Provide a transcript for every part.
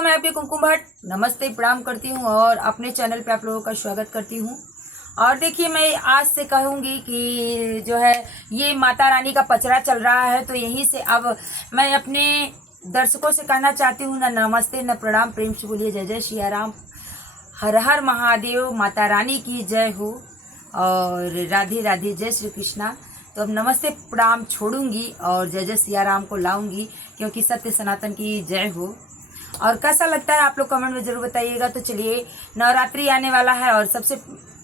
दोस्तों, मैं आपकी कुमकुम भट्ट नमस्ते प्रणाम करती हूँ और अपने चैनल पे आप लोगों का स्वागत करती हूँ। और देखिए, मैं आज से कहूँगी कि जो है ये माता रानी का पचरा चल रहा है, तो यहीं से अब मैं अपने दर्शकों से कहना चाहती हूँ, न नमस्ते न प्रणाम, प्रेम से बोलिए जय जय सिया राम, हर हर महादेव, माता रानी की जय हो और राधे राधे, जय श्री कृष्णा। तो अब नमस्ते प्रणाम छोड़ूंगी और जय जय सिया राम को लाऊंगी, क्योंकि सत्य सनातन की जय हो। और कैसा लगता है आप लोग कमेंट में ज़रूर बताइएगा। तो चलिए, नवरात्रि आने वाला है और सबसे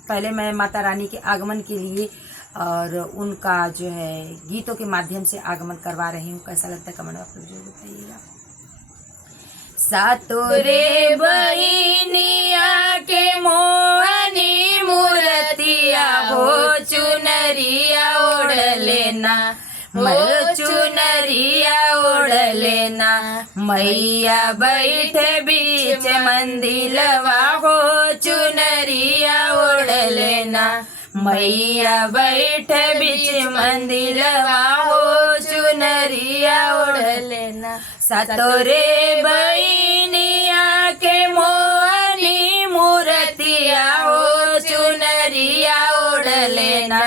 पहले मैं माता रानी के आगमन के लिए और उनका जो है गीतों के माध्यम से आगमन करवा रही हूँ। कैसा लगता है कमेंट में आप लोग जरूर बताइएगा। सातो रे बहिनिया के मोहनी मूर्तिया हो, चुनरिया ओढ़ लेना, चुनरिया ओढ़ लेना, मैया बैठे बीच मंदिलवा हो, चुनरिया ओढ़ लेना, मैया बैठे बीच मंदिलवा हो, चुनरिया ओढ़ लेना। सतोरे बहिनिया के मोहनी मूर्तिया हो, चुनरिया ओढ़ लेना,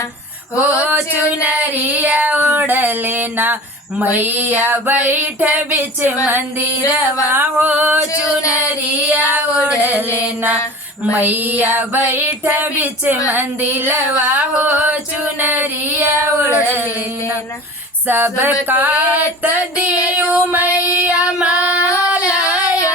हो चुनरिया ओढ़ लेना, मैया बैठ बिच मंदिरवा हो, चुनरिया ओढ़ लेना, मैया बैठ बिच मंदिरवा हो, चुनरिया ओढ़ लेना। सब कात दियो मैया माला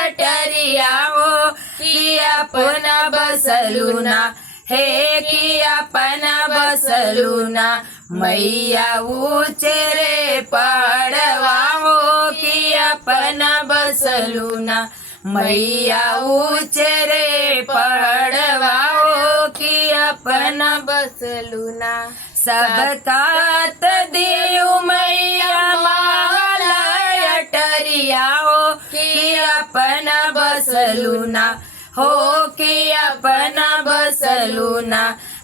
अटरिया हो, कि अपना बसलूना, हे कि अपना बसलूना, मैया ऊंचे रे पहाड़वा हो, कि अपना बसलूना, मैया ऊंचे रे पहाड़वा हो, कि अपना बसलूना। सब कात दियो मैया माला अटरिया हो, कि अपना बसलूना, हो कि अपना बसलूना,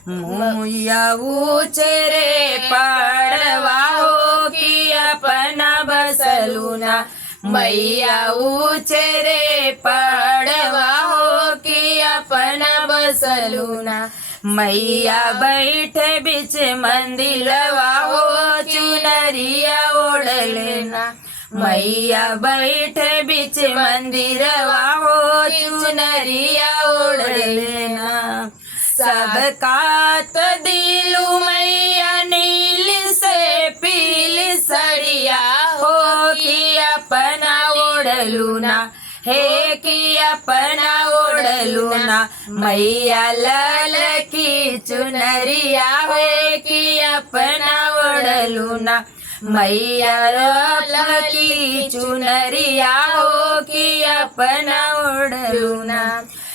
मैया ऊंचे रे पहाड़वा हो, कि अपना बसलूना, मैया ऊंचे रे पहाड़वा हो, कि अपना बसलूना, मैया बैठे बीच मंदिलवा हो, चुनरिया ओढ़ लेना, मैया बैठे बीच मंदिरवा हो, चुनरिया ओढ़ लेना। सब कात दिलू मैया नीली से पीली सड़िया हो, कि अपना ओढ़ लूना, हे कि अपना ओढ़ लूना, मैया लाल की चुनरिया हो, कि अपना ओढ़ लूना, मैया लाल की चुनरिया हो, कि अपना ओढ़ लूना।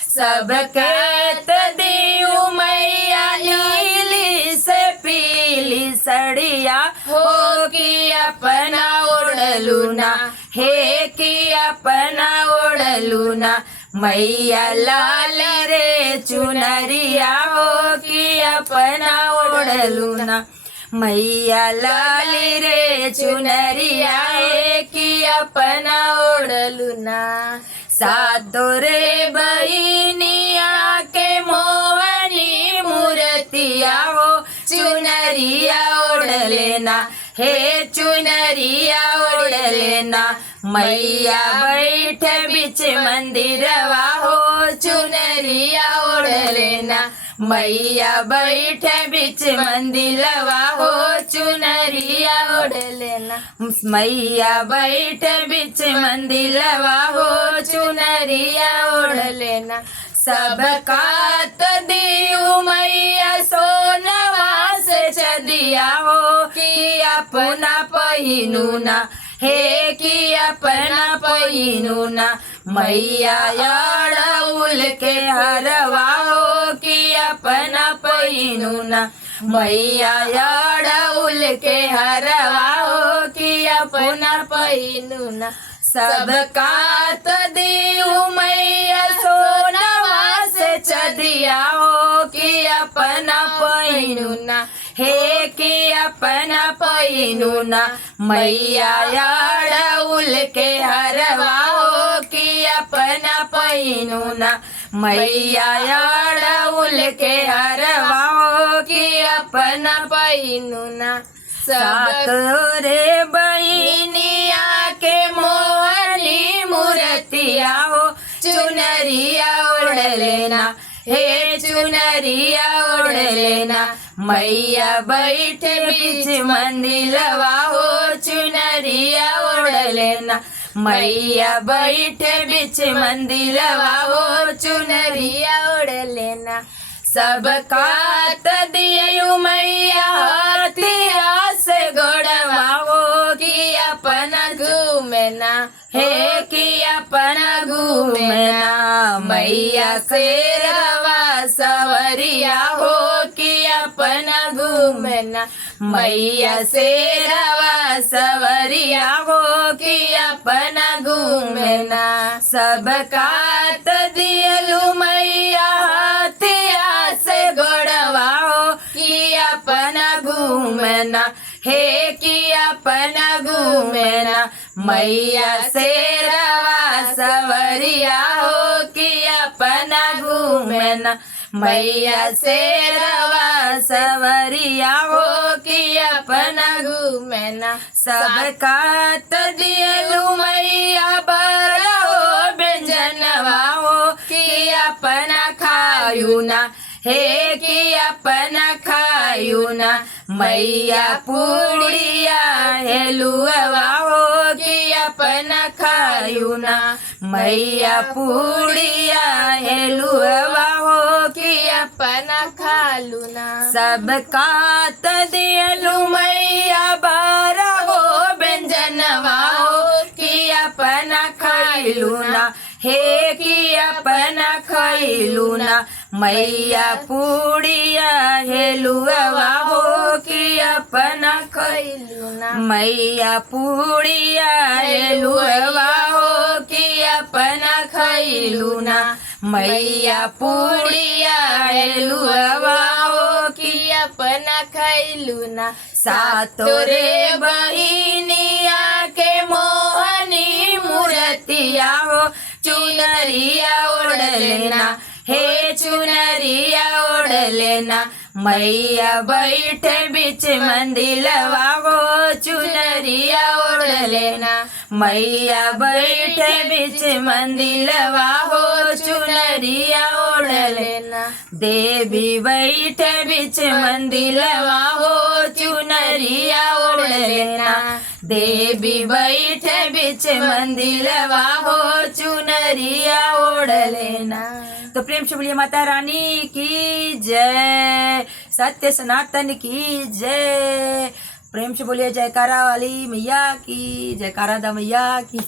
सब कहत दियो मैया नीली से पीली सड़िया हो, कि अपना ओढ़ लूना, हे कि अपना ओढ़ लूना, मैया लाल रे चुनरिया हो, कि अपना ओढ़ लूना, मैया लाल रे चुनरिया है, कि अपना ओढ़ लूना। सातो रे बहिनिया के मोहनी मूर्तिया हो, चुनरिया ओढ़ लेना, हे चुनरिया ओढ़ लेना, मैया बैठ बीच मंदिरवा हो, चुनरिया ओढ़ लेना, मैया बैठ बीच मंदिलवा हो, चुनरिया ओढ़ लेना, मैया बैठ बीच मंदिलवा हो, चुनरिया ओढ़ लेना। सब कात दियो मैया सोनवा से चदिया हो, कि अपना पहिनूना, हे कि अपना पहिनूना, मैया अड़उल के हरवा हो, कि अपना पहिनूना, मैया अड़उल के हरवा हो, कि अपना पहिनूना। सब कात दियो मैया सोनवा से चदिया हो, कि अपना पहिनूना, हे कि अपना पहिनूना, मैया अड़उल के हरवा हो, कि अपना पहिनू ना मैया अड़उल के हरवा हो कि अपना पहिनू ना सात रे बहिनिया के मोहनी मूर्तिया हो चुनरिया ओढ़ लेना हे चुनरिया ओढ़ लेना मैया बैठे बीच मंदिलवा हो चुनरिया ओढ़ लेना मैया बैठे बीच मंदिलवा हो चुनरिया ओढ़ लेना सब कात दियु मैया हथिया से गोड़वा हो कि अपना घूमना हे कि अपना घूमना मैया से रवा सवरिया हो कि अपना घूमना मैया से रवा सवरिया हो कि अपना घूमना सब कात दियलु मैया हथिया से गोड़वा हो कि अपना घूमना हे कि अपना घूमना मैया से रवा सवरिया हो कि अपना घूमना मैया से रवा सवरिया हो कि अपना घूमना सब कात दियलु मैया बरहो व्यंजनवा हो कि अपना खायु ना हे कि अपना खायु ना मैया पूड़िया हेलुआ हो कि अपना खायु ना मैया पूड़िया हेलुआ हो कि अपना खालू ना सब कात दियलु मैया बारहो व्यंजनवा हो कि अपना खैलू ना हे कि अपना खैलू ना मैया पूड़िया हेलुआ हो कि अपना खैलू ना मैया पूड़िया हेलुआ हो कि अपना खैलू ना मैया पूड़िया हेलुआ हो कि अपना खैलू ना सातो रे बहिनिया के मोहनी मूर्तिया हो चुनरिया ओढ़ लेना हे चुनरिया ओढ़ लेना मैया बैठे बीच मंदिलवा हो चुनरिया ओढ़ लेना मैया बैठे बीच मंदिलवा हो चुनरिया ओढ़ लेना देवी बैठे बीच मंदिलवा हो चुनरिया ओढ़ लेना देवी बैठे बीच मंदिलवा हो चुनरिया ओढ़ लेना। तो प्रेम से बोलिए माता रानी की जय, सत्य सनातन की जय। प्रेम से बोलिए जयकारा वाली मैया की, जयकारा दा मैया की।